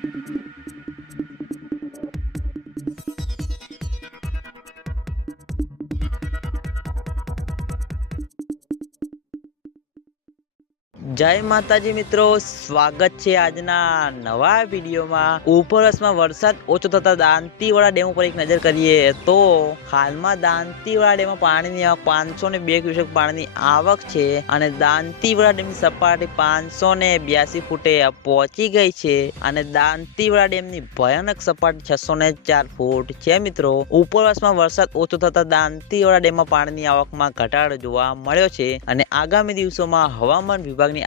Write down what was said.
Thank you. જય માતાજી મિત્રો, સ્વાગત છે આજના નવા વિડીયોમાં. ઉપરવાસમાં વરસાદ ઓછો થતા દાંતીવાળા ડેમ ઉપર એક નજર કરીએ તો હાલમાં દાંતીવાળા ડેમમાં પાણીની આવક પાંચસો ને બે ક્યુસેક પાણીની આવક છે અને દાંતીવાળા ડેમની સપાટી પાંચસો ને બ્યાસી ફૂટે પહોંચી ગઈ છે અને દાંતીવાળા ડેમની ભયાનક સપાટી છસો ને ચાર ફૂટ છે મિત્રો. ઉપરવાસમાં વરસાદ ઓછો થતા દાંતીવાળા ડેમમાં પાણીની આવકમાં ઘટાડો જોવા મળ્યો છે અને આગામી દિવસોમાં હવામાન વિભાગની